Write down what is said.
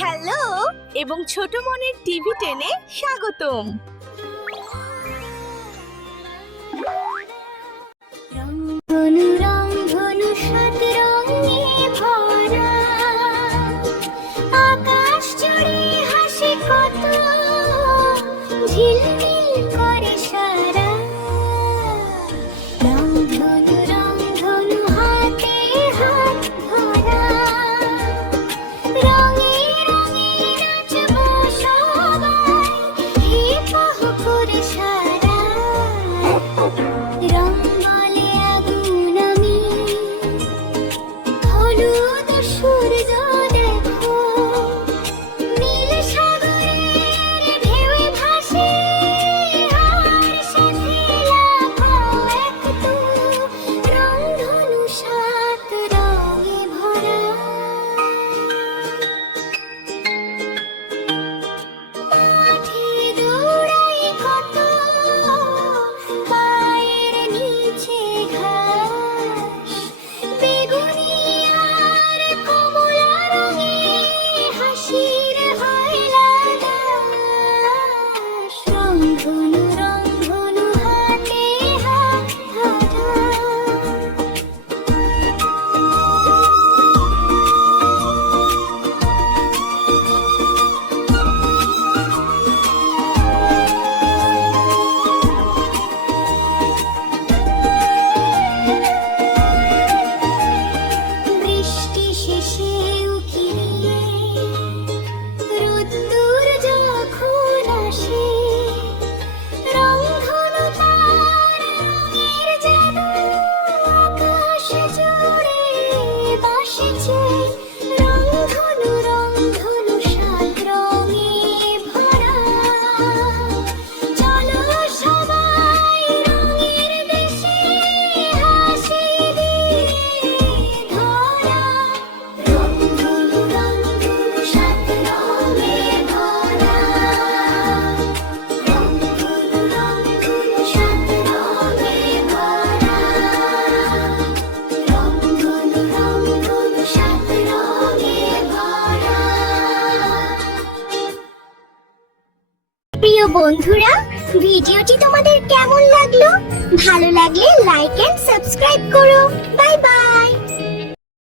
Hello এবং ছোট মনের টিভি টেনে স্বাগতম। রংধনু রংধনু সাত রঙে ভরা, আকাশ জুড়ে হাসি কত, ঝিলমিল করে সারা। রংধনু রংধনু হাতে হাত ধরা, রঙে রঙে নাচবো সবাই, হে পাহ করে সারা। রং বলে আগুন আমি, হলুদ সূর্য দেখো, নীল সাগরের ঢেউয়ে ভাসে, আর সাথে লাফো একটু। রংধনু সাত রঙে ভরা, মাঠে দৌড়াই কত, পায়ের নিচে ঘাস, বেগুনি আর কমলা রঙে হাসির হয় লালাস। রংধনু রংধনু হাতে হাত ধরা। বৃষ্টি শেষে উকি দিয়ে রোদ্দুর যখন আসে, রংধনু তার রঙের জাদু আকাশ জুড়ে ভাসছে। রংধনু রংধনু সাত রঙে ভরা, চলো সবাই রঙের দেশে হাসি দিয়ে ধরা। রংধনু রংধনু সাত রঙে ভরা, রংধনু রংধনু সাত রঙে ভরা, রংধনু রংধনু সাত রঙে ভরা। প্রিয় বন্ধুরা, ভিডিওটি তোমাদের কেমন লাগলো? ভালো লাগলে লাইক এন্ড সাবস্ক্রাইব করো। Bye bye.